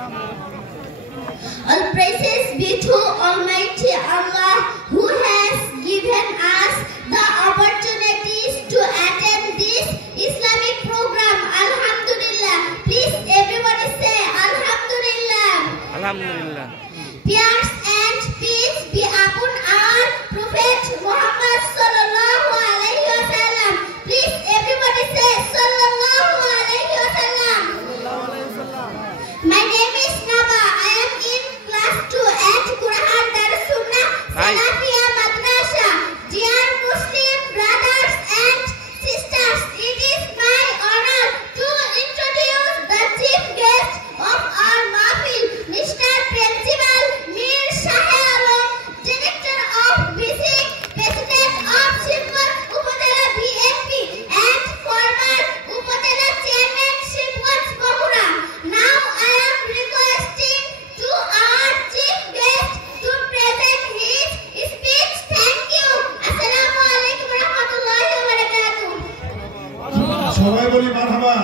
All praises be to Almighty Allah, who has given us the opportunities to attend this Islamic program. Alhamdulillah. Please everybody say Alhamdulillah. Alhamdulillah. Peace and peace be upon our Prophet Muhammad sallallahu alaihi wasallam. Please everybody say sallallahu alaihi wasallam. My name is Naba. I am in class 2 at Quran Darus Sunnah Salafia Madrasa. Dear Muslim brothers and sisters, it is my honor to introduce the chief guest of our mahfil, Mr. Principal Mir Shaheed, Director of Basic, President of Shibwat Upazila BNP, and former Upazila Chairman Shibwat Bahura. Now I am requesting to our chief guest to present his speech. Thank you. Assalamu alaikum warahmatullahi wabarakatuh. সবাই বলি মারহাবা।